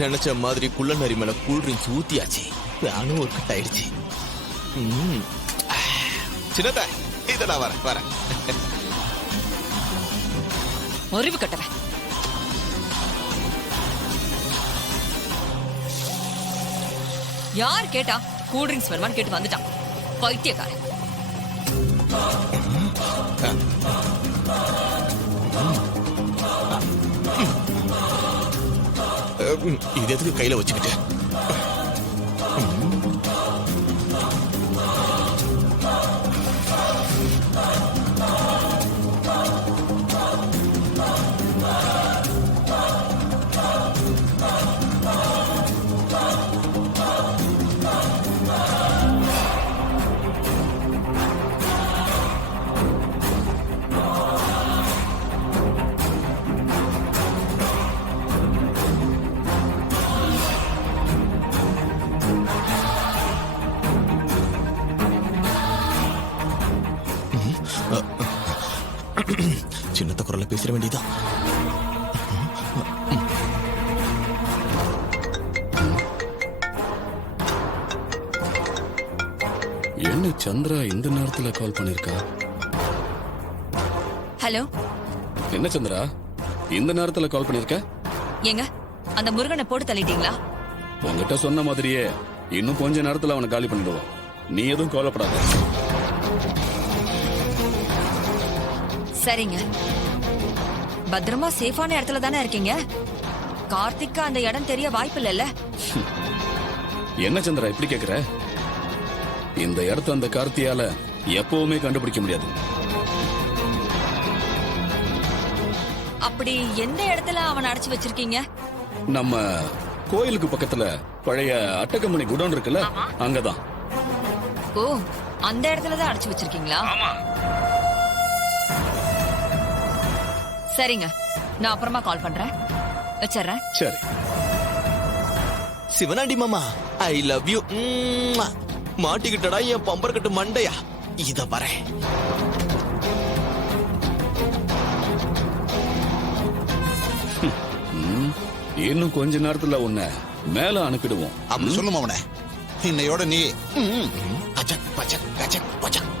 நினைச்ச மாதிரி குள்ள நரி மேல கூல் ட்ரிங்க்ஸ் ஊத்தியாச்சு. நானும் ஒரு கட் ஆயிடுச்சு. சின்னத இத நான் வரேன். அறிவு கட்டவன். யார் கேட்டா கூல் ட்ரிங்க்ஸ் வருமான்னு கேட்டு வந்துட்டான் பைத்தியக்காரன். இது எதுக்கு கையில வச்சுக்கிட்டு? சின்னத்த குரல்ல பேசிட வேண்டியதான். என்ன சந்திரா இந்த நேரத்துல கால் பண்ணிருக்கா? ஹலோ. என்ன சந்திரா இந்த நேரத்துல கால் பண்ணிருக்க? ஏங்க அந்த முருகனை போட்டு தள்ளிட்டீங்களா? உங்ககிட்ட சொன்ன மாதிரியே இன்னும் கொஞ்ச நேரத்துல அவனை காலி பண்ணிடுவோம். நீ எதுவும் கவலைப்படாத. சரிங்க. பத்திரமா சேஃபான இடத்துல தானே இருக்கீங்க. கார்த்திக்கு அந்த இடம் தெரிய வாய்ப்பு இல்லைல்ல? என்ன சந்திரா இப்படி கேக்குற? இந்த இடத்த அந்த கார்த்தியால எப்பவுமே கண்டுபிடிக்க முடியாது. அப்படி எந்த இடத்துல அவனை அடைச்சு வச்சிருக்கீங்க? நம்ம கோயிலுக்கு பக்கத்துல பழைய அட்டகமணி குடோன் இருக்குல்ல, அங்கதான். ஓ, அந்த இடத்துல தான் அடைச்சு வச்சிருக்கீங்களா? சரிங்க, நான் அப்புறமா கால் பண்றேன். வச்சிடுறேன். சரி. சிவனாண்டி மாமா, ஐ லவ் யூ. மாட்டிக்கிட்டடா என் பம்பர் கட்டு மண்டையா. இத வரேன். இன்னும் கொஞ்ச நேரத்துல உன்னை மேல அனுப்பிடுவோம். அப்படி சொல்லுமா அவனை. இன்னையோட நீ அச்சக் பச்சக் கச்சக் பச்சக்.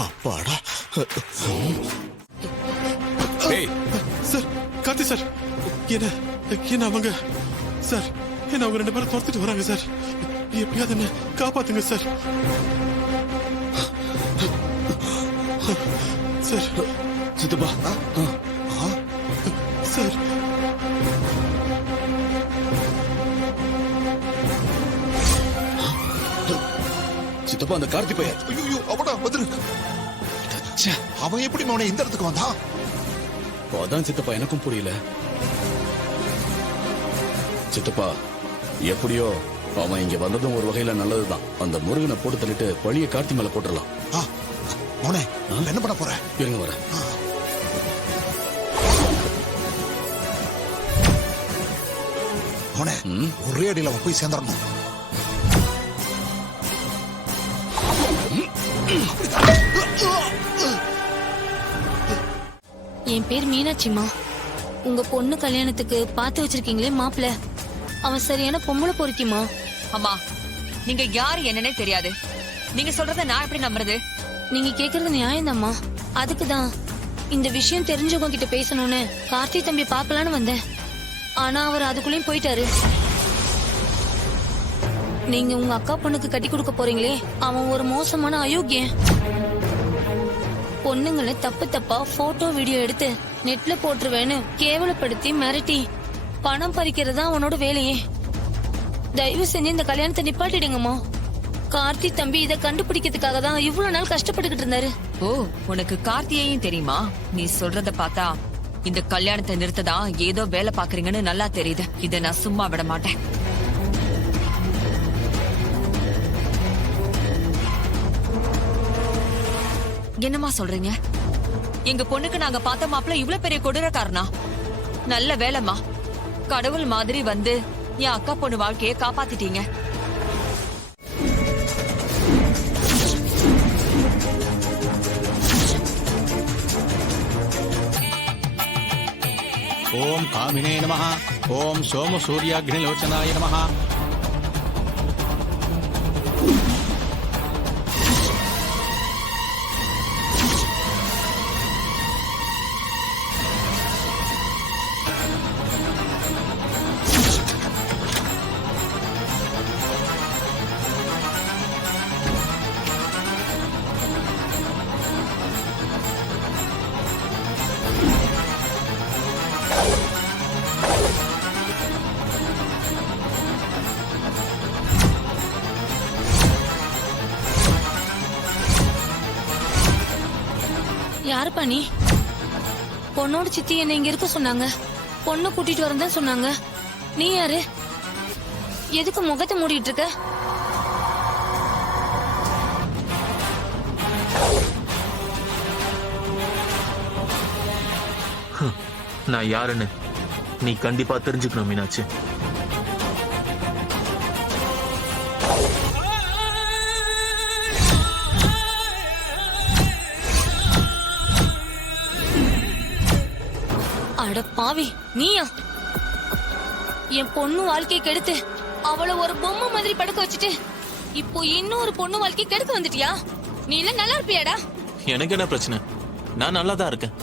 அப்பாடா. சார், கார்த்தி சார், என்ன அவங்க சார், என்ன அவங்க 2 பேரும் துரத்துட்டு வராங்க சார். எப்படியாவது என்ன காப்பாத்துங்க சார். சார் சித்தப்பா. சார், சித்தப்பா அந்த கார்த்தி பையன். ஐயோ அவடா வந்துரு. அவன் எப்படி அவனை இந்த இடத்துக்கு வந்தான்? அதான் சித்தப்பா எனக்கும் புரியல. சித்தப்பா எப்படியோ அவன் இங்க வந்ததும் ஒரு வகையில நல்லதுதான். அந்த முருகனை போட்டு தள்ளிட்டு பழிய கார்த்தி மேல போட்டுடலாம். அவனே என்ன பண்ண போற? இருங்க வர. அவனே ஒரே அடியில் அவன் போய் சேர்ந்துடணும். என் பேர் மீனாட்சிமா. உங்க பொண்ணு கல்யாணத்துக்கு பார்த்து வச்சிருக்கீங்களே மாப்பிள்ள, அவன் சரியான பொம்பளை பொறுக்கிமா. அம்மா, நீங்க யாரு என்னன்னே தெரியாது. நீங்க சொல்றத நான் எப்படி நம்புறது? நீங்க கேக்குறது நியாயம்தாம்மா. அதுக்குதான் இந்த விஷயம் தெரிஞ்சவங்க கிட்ட பேசணும்னு கார்த்தி தம்பி பாக்கலான்னு வந்தேன். ஆனா அவர் அதுக்குள்ளேயும் போயிட்டாரு. நீங்க உங்க அக்கா பொண்ணுக்கு கட்டி கொடுக்க போறீங்களே, அவன் ஒரு மோசமான அயோக்கியன். பொண்ணுங்களை தப்பா போட்டோ வீடியோ எடுத்து நெட்ல போட்டுருவேன்னு கேவலப்படுத்தி மிரட்டி பணம் பறிக்கிறதா அவனோட வேலையே. தயவு செஞ்சு இந்த கல்யாணத்தை நிப்பாட்டிடுங்கம்மா. கார்த்தி தம்பி இதை கண்டுபிடிக்கிறதுக்காக தான் இவ்வளவு நாள் கஷ்டப்பட்டுக்கிட்டு இருந்தாரு. ஓ, உனக்கு கார்த்தியையும் தெரியுமா? நீ சொல்றத பார்த்தா இந்த கல்யாணத்தை நிறுத்ததான் ஏதோ வேலை பாக்குறீங்கன்னு நல்லா தெரியுது. இதை நான் சும்மா விட மாட்டேன். என்னமா சொல்றீங்க? எங்க பொண்ணுக்கு நாங்க பார்த்த மாப்பிள்ள இவ்வளவு பெரிய கொடூரக்காரனா? நல்ல வேலைம்மா. கடவுள் மாதிரி வந்து என் அக்கா பொண்ணு வாழ்க்கைய காப்பாத்திட்டீங்க. ஓம் காமினே நமः. ஓம் சோம சூர்யாக்னிலோச்சனாய நமः. யாருப்பா நீ? பொண்ணோட சித்தி என்ன இங்க இருக்க சொன்னாங்க. பொண்ணு கூட்டிட்டு வரதான் சொன்னாங்க. நீ யாரு? எதுக்கு முகத்தை மூடிட்டு இருக்க? நான் யாருன்னு நீ கண்டிப்பா தெரிஞ்சுக்கணும் மீனாட்சி. அட பாவி, நீயா? என் பொண்ணு வாழ்க்கையை கெடுத்து அவளை ஒரு பொம்மை மாதிரி படுக்க வச்சுட்டு இப்போ இன்னொரு பொண்ணு வாழ்க்கை கெடுக்க வந்துட்டியா? நீ இல்ல நல்லா இருப்பியாடா? எனக்கு என்ன பிரச்சனை? நான் நல்லா தான் இருக்கேன்.